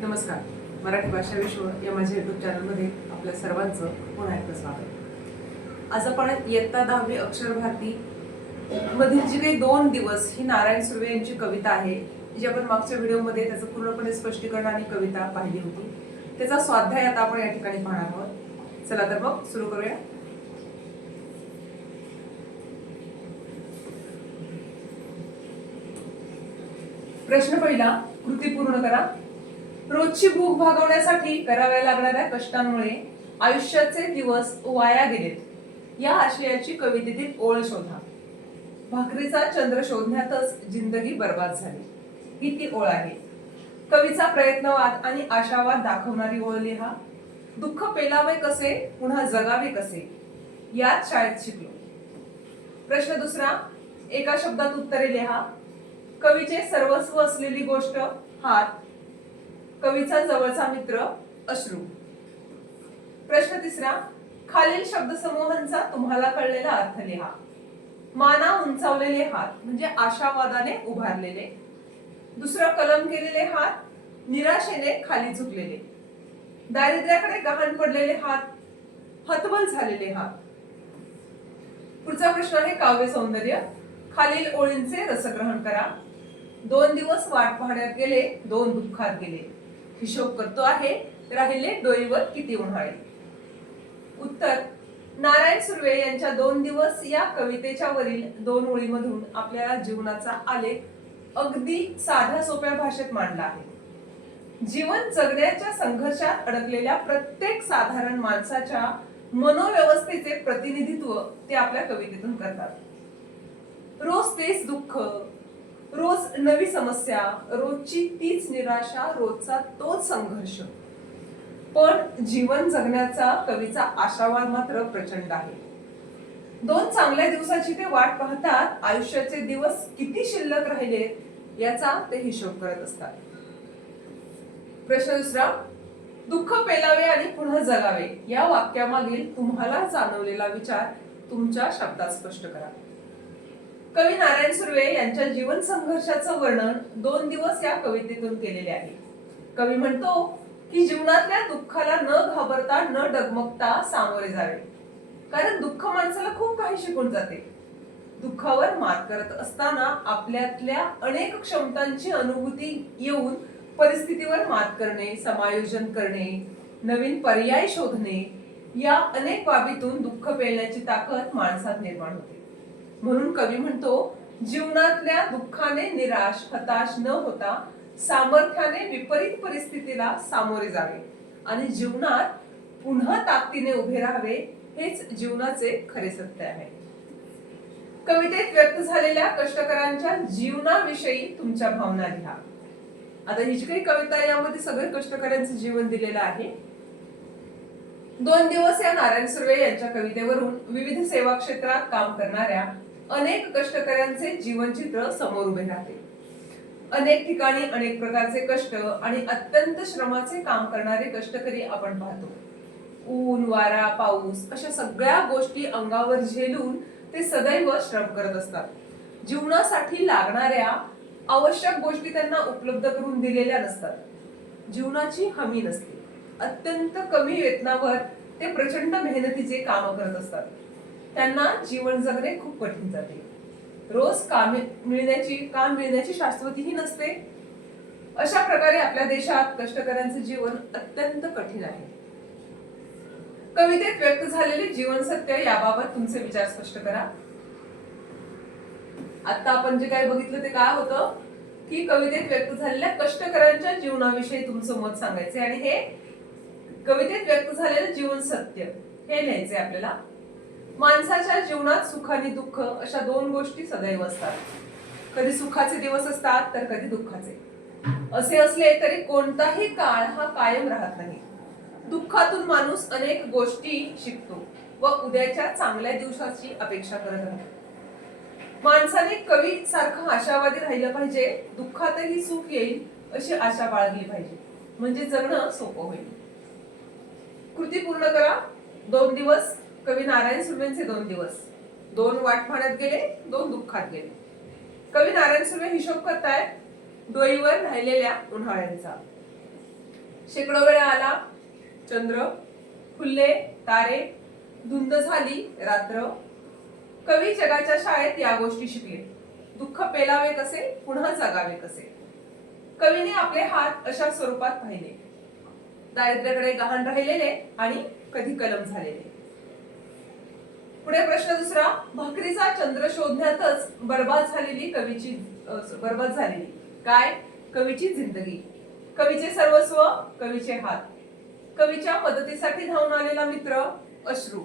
नमस्कार. मराठी भाषा विश्व या माझ्या यूट्यूब चॅनलमध्ये आपल्या सर्वांचं पुन्हा एकदा स्वागत. आज आपण इयत्ता 10वी अक्षर भारती मधील जी काही 2 दिवस ही नारायण सुर्वे यांची कविता आहे, जी आपण मागच्या व्हिडिओमध्ये त्याचं पूर्णपणे स्पष्टीकरण आणि कविता पाहिली होती, त्याचा स्वाध्याय आता आपण या ठिकाणी पाहणार आहोत. चला तर मग सुरू करूया. प्रश्न पहिला, कृती पूर्ण करा. रोजची भूक भागवण्यासाठी कराव्या लागणाऱ्या कष्टांमुळे आयुष्याचे दिवस वाया गेलेत, या आशयाची कवितेतील ओळ शोधा. भाकरीचा चंद्र शोधण्यातच जिंदगी बर्बाद झाली, ही ती ओळ आहे. कवीचा प्रयत्नवाद आणि आशावाद दाखवणारी ओळ लिहा. दुःख पेलावे कसे, पुन्हा जगावे कसे, याच शाळेत शिकलो. प्रश्न दुसरा, एका शब्दात उत्तरे लिहा. कवीचे सर्वस्व असलेली गोष्ट हात, कवीचा जवळचा मित्र अश्रू. प्रश्न तिसरा, खालील शब्दसमूहांचा तुम्हाला कळलेला अर्थ लिहा. माना उंचावलेले हात म्हणजे आशावादाने उभारलेले. दुसरं, कलम केलेले हात, निराशेने खाली झुकलेले. दारिद्र्याकडे गहाण पडलेले हात, हतबल झालेले हात. पुढचा प्रश्न आहे काव्य सौंदर्य. खालील ओळींचे रसग्रहण करा. 2 दिवस वाट पाहण्यात गेले, 2 दुःखात गेले. हिशोब करतो आहे, राहिले डोईवर किती उन्हाळे. उत्तर, नारायण सुर्वे यांच्या 2 दिवस या कवितेच्या वरील 2 ओळीमधून आपल्याला जीवनाचा आलेख अगदी साध्या सोप्या भाषेत मांडला आहे. जीवन जगण्याच्या संघर्षात अडकलेल्या प्रत्येक साधारण माणसाच्या मनोव्यवस्थेचे प्रतिनिधित्व ते आपल्या कवितेतून करतात. रोज तेच दुःख, रोज नवी समस्या, रोजची तीच निराशा, रोजचा तोच संघर्ष. पण जीवन जगण्याचा कवीचा आशावाद मात्र प्रचंड आहे. 2 चांगल्या दिवसाची ते वाट पाहतात, आयुष्याचे दिवस किती शिल्लक राहिलेत याचा ते हिशोब करत असतात. प्रश्न दुसरा, दुःख पेलावे आणि पुन्हा जगावे या वाक्यामागील तुम्हाला जाणवलेला विचार तुमच्या शब्दात स्पष्ट करा. कवी नारायण सुर्वे यांच्या जीवन संघर्षाचं वर्णन 2 दिवस या कवितेतून केलेले आहे. कवी म्हणतो की जीवनातल्या दुःखाला न घाबरता न डगमगता सामोरे जावे, कारण दुःख माणसाला खूप काही शिकून जाते. दुःखावर मात करत असताना आपल्यातल्या अनेक क्षमतांची अनुभूती येऊन परिस्थितीवर मात करणे, समायोजन करणे, नवीन पर्याय शोधणे, या अनेक बाबीतून दुःख पेलण्याची ताकद माणसात निर्माण होते. म्हणून कवी म्हणतो, जीवनातल्या दुःखाने निराश हताश न होता सामर्थ्याने विपरीत परिस्थितीला सामोरे जावे आणि जीवनात पुन्हा ताकदीने उभे राहावे, हेच जीवनाचे खरे सत्य आहे. कवितेत व्यक्त झालेल्या कष्टकऱ्यांच्या जीवनाविषयी तुमच्या भावना लिहा. आता ही जी काही कविता, यामध्ये सगळे कष्टकऱ्यांचे जीवन दिलेलं आहे. 2 दिवस या नारायण सुर्वे यांच्या कवितेवरून विविध सेवा क्षेत्रात काम करणाऱ्या अनेक कष्टकऱ्यांचे जीवनचित्र समोर उभे राहते. अनेक ठिकाणी अनेक प्रकारचे कष्ट आणि अत्यंत श्रमाचे काम करणारे कष्टकरी आपण पाहतो. ऊन वारा पाऊस अशा सगळ्या गोष्टी अंगावर झेलून ते सदैव श्रम करत असतात. जीवनासाठी लागणाऱ्या आवश्यक गोष्टी त्यांना उपलब्ध करून दिलेल्या नसतात. जीवनाची हमी नसते. अत्यंत कमी वेतनावर ते प्रचंड मेहनतीचे काम करत असतात. त्यांना जीवन जगणे खूप कठीण जाते. रोज काम मिळण्याची शाश्वतीही नसते. अशा प्रकारे आपल्या देशात कष्टकऱ्यांचे जीवन अत्यंत कठीण आहे. कवितेत व्यक्त झालेले जीवन सत्य याबाबत तुमचे विचार स्पष्ट करा. आता आपण जे काही बघितलं ते काय होतं की कवितेत व्यक्त झालेल्या कष्टकऱ्यांच्या जीवनाविषयी तुमचं मत सांगायचे आणि हे कवितेत व्यक्त झालेलं जीवन सत्य हे लिहायचे आपल्याला. माणसाच्या जीवनात सुख आणि दुःख अशा 2 गोष्टी सदैव असतात. कधी सुखाचे दिवस असतात तर कधी दुःखाचे. असे असले तरी कोणताही काळ हा कायम राहत नाही. दुःखातून माणूस अनेक गोष्टी शिकतो व उद्याच्या चांगल्या दिवसाची अपेक्षा करत राहतो. माणसाने कवी सारखं आशावादी राहिलं पाहिजे. दुःखातही सुख येईल अशी आशा बाळगली पाहिजे, म्हणजे जगणं सोपं होईल. कृती पूर्ण करा. 2 दिवस कवी नारायण सुर्वेंचे 2 दिवस. 2 वाट पाहण्यात गेले, 2 दुःखात गेले. कवी नारायण सुर्वे हिशोब करतायत डोईवर राहिलेल्या उन्हाळ्यांचा. शेकडो वेळा आला चंद्र, खुलले तारे, धुंद झाली रात्र. कवी जगाच्या शाळेत या गोष्टी शिकले. दुःख पेलावे कसे, पुन्हा जगावे कसे. कवीने आपले हात अशा स्वरूपात पाहिले, दारिद्र्याकडे गहाण राहिलेले आणि कधी कलम झालेले. पुढे प्रश्न दुसरा, भाकरीचा चंद्र शोधण्यातच बर्बाद झालेली काय? कवीची जिंदगी, कवीचे सर्वस्व, कवीचे हात, कवीच्या मदतीसाठी धावून आलेला मित्र अश्रू.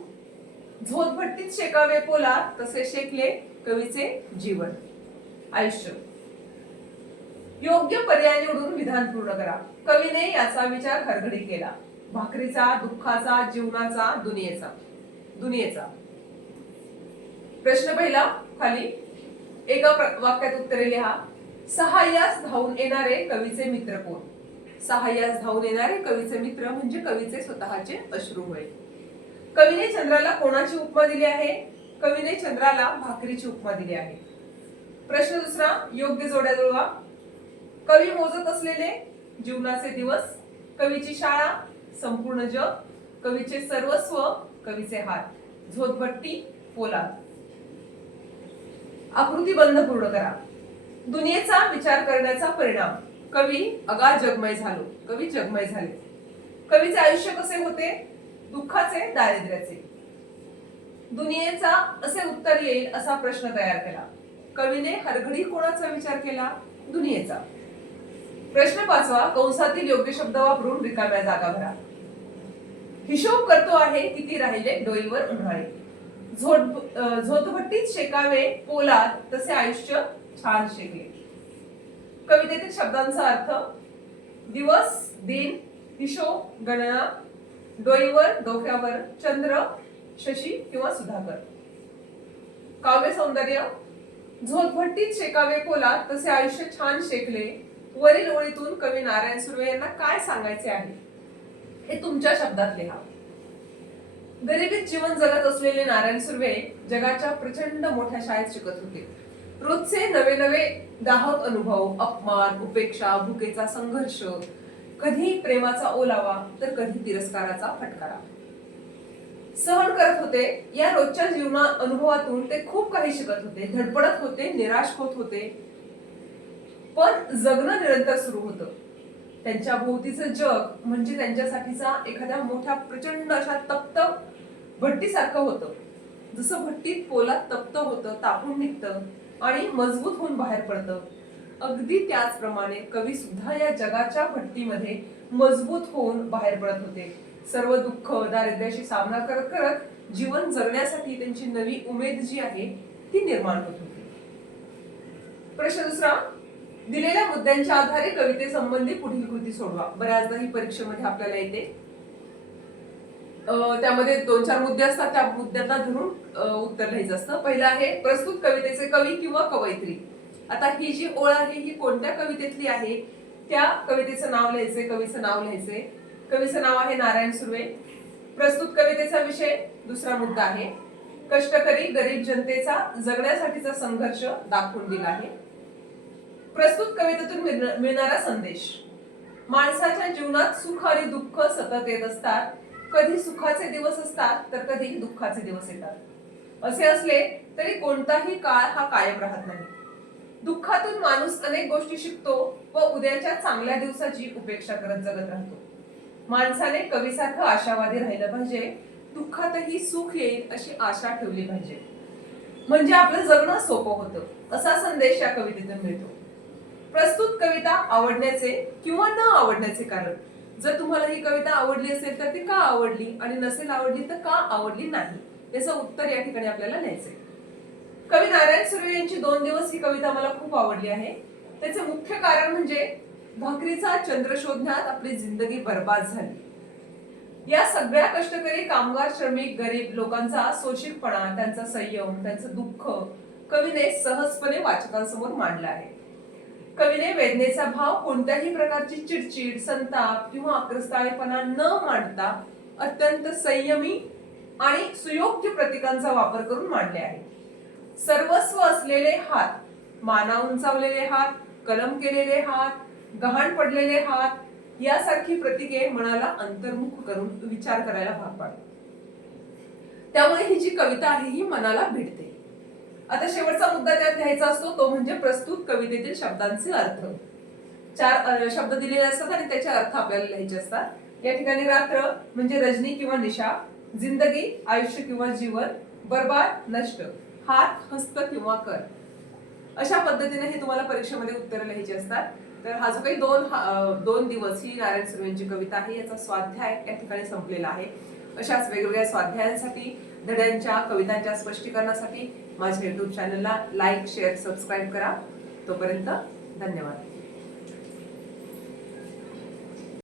झोतभट्टीत शेकावे पोलाद तसे शेकले कवीचे जीवन आयुष्य. योग्य पर्याय निवडून विधान पूर्ण करा. कवीने याचा विचार हरघडी केला, भाकरीचा, दुःखाचा, जीवनाचा, दुनियेचा. प्रश्न पहिला खाली एका वाक्यात उत्तरे लिहा. सहाय्यास धावून येणारे कवीचे मित्र कोण? सहाय्यास धावून येणारे कवीचे मित्र म्हणजे कवीचे स्वतःचे अश्रू होय. कवीने चंद्राला कोणाची उपमा दिली आहे? कवीने चंद्राला भाकरीची उपमा दिली आहे. प्रश्न दुसरा, योग्य जोड्या जुळवा. कवी मोजत असलेले जीवनाचे दिवस, कवीची शाळा, संपूर्ण जग, कवीचे सर्वस्व, कवीचे हात, झोतभट्टी, पोलाद. आकृतीबंध पूर्ण करा. दुनियेचा विचार करण्याचा परिणाम. कवी अगाध जगमय झालो, कवी जगमय झाले. कवीचे आयुष्य कसे होते? दुःखाचे, दारिद्र्याचे. दुनियेचा असे उत्तर येईल असा प्रश्न तयार केला. कवीने हरघडी कोणाचा विचार केला? दुनियेचा. प्रश्न पाचवा, कंसातील योग्य शब्द वापरून रिकाम्या जागा भरा. हिशोब करतो आहे किती राहिले डोईवर उन्हाळे. झोतभट्टीत शेकावे पोलाद तसे आयुष्य छान शेकले. कवितेतील शब्दांचा अर्थ: दिवस, दिन, हिशोब, गणना, डोईवर, डोक्यावर, चंद्र, शशी किंवा सुधाकर. काव्य सौंदर्य: झोतभट्टीत शेकावे पोलाद तसे आयुष्य छान शेकले. वरील ओळीतून कवी नारायण सुर्वे यांना काय सांगायचे आहे हे तुमच्या शब्दात लिहा. गरिबीत जीवन जगत असलेले नारायण सुर्वे जगाच्या प्रचंड मोठ्या शाळेत शिकत होते. रोजचे नवे नवे दाहक अनुभव, अपमान, उपेक्षा, भुकेचा संघर्ष, कधी प्रेमाचा ओलावा तर कधी तिरस्काराचा फटकारा सहन करत होते. या रोजच्या जीवना अनुभवातून ते खूप काही शिकत होते, धडपडत होते, निराश होत होते, पण जगणं निरंतर सुरू होतं. त्यांच्या भोवतीचं जग म्हणजे त्यांच्यासाठीचा एखाद्या मोठ्या प्रचंड अशा तप्त भट्टीसारखं होतं. जसं भट्टीत पोलाद तप्त होतं, तापून निघतं आणि मजबूत होऊन बाहेर पडतं, अगदी त्याचप्रमाणे कवी सुद्धा या जगाच्या भट्टीमध्ये मजबूत होऊन बाहेर पडत होते. सर्व दुःख, दारिद्र्याशी सामना करत करत जीवन जगण्यासाठी त्यांची नवी उमेद जी आहे ती निर्माण होत होती. प्रश्न दुसरा, दिलेल्या मुद्द्यांच्या आधारे कविते संबंधी पुढील कृती सोडवा. बऱ्याचदा ही परीक्षेमध्ये आपल्याला येते. त्यामध्ये 2-4 मुद्दे असतात, त्या मुद्द्यांना धरून उत्तर लिहायचं असतं. पहिला आहे प्रस्तुत कवितेचे कवी किंवा कवयित्री. आता ही जी ओळ आहे ही कोणत्या कवितेतली आहे त्या कवितेचं नाव लिहायचे, कवीचं नाव लिहायचे. कवीचं नाव आहे नारायण सुर्वे. प्रस्तुत कवितेचा विषय दुसरा मुद्दा आहे. कष्टकरी गरीब जनतेचा जगण्यासाठीचा संघर्ष दाखवून दिला आहे. प्रस्तुत कवितेतून मिळणारा संदेश: माणसाच्या जीवनात सुख आणि दुःख सतत येत असतात. कधी सुखाचे दिवस असतात तर कधी दुःखाचे दिवस येतात. असे असले तरी कोणताही काळ हा कायम राहत नाही. दुःखातून माणूस अनेक गोष्टी शिकतो व उद्याच्या चांगल्या दिवसाची उपेक्षा करत जगत राहतो. माणसाने कवीसारखं आशावादी राहिलं पाहिजे. दुःखातही सुख येईल अशी आशा ठेवली पाहिजे, म्हणजे आपलं जगणं सोपं होतं असा संदेश या कवितेतून मिळतो. प्रस्तुत कविता आवडण्याचे किंवा न आवडण्याचे कारण: जर तुम्हाला ही कविता आवडली असेल तर ती का आवडली, आणि नसेल आवडली तर का आवडली नाही, याचं उत्तर या ठिकाणी आपल्याला लिहायचंय. कवी नारायण सुर्वे यांची 2 दिवस ही कविता मला खूप आवडली आहे. त्याचे मुख्य कारण म्हणजे भाकरीचा चंद्र शोधण्यात आपली जिंदगी बर्बाद झाली. या सगळ्या कष्टकरी, कामगार, श्रमिक, गरीब लोकांचा सोशिकपणा, त्यांचा संयम, त्यांचं दुःख कवीने सहजपणे वाचकांसमोर मांडला आहे. कवीने वेदनेचा भाव, कोणत्याही प्रकारची चिडचिड, संताप किंवा आक्रस्ताळेपणा न मांडता अत्यंत संयमी आणि सुयोग्य प्रतीकांचा वापर करून मांडले आहे. सर्वस्व असलेले हात, माना उंचावलेले हात, कलम केलेले हात, गहाण पडलेले हात, यासारखी प्रतीके मनाला अंतर्मुख करून विचार करायला भाग पाडतात. त्यामुळे ही जी कविता आहे ही मनाला भिडते. आता शेवटचा मुद्दा त्यात लिहायचा असतो तो म्हणजे प्रस्तुत कवितेतील शब्दांचे अर्थ. 4 शब्द दिलेले असतात आणि त्याचे अर्थ आपल्याला लिहायचे असतात. या ठिकाणी रात्र म्हणजे रजनी किंवा निशा, जिंदगी आयुष्य किंवा जीवन, बरबाद नष्ट, हात हस्त किंवा कर. अशा पद्धतीने हे तुम्हाला परीक्षेमध्ये उत्तरं लिहायची असतात. तर हा जो काही दोन दिवस ही नारायण सुर्वे यांची कविता आहे याचा स्वाध्याय या ठिकाणी संपलेला आहे. अशाच वेगवेगळ्या स्वाध्यायांसाठी, धड्यांच्या, कवितांच्या स्पष्टीकरणासाठी माझ्या YouTube चॅनलला लाईक, शेअर, सबस्क्राईब करा. तोपर्यंत धन्यवाद.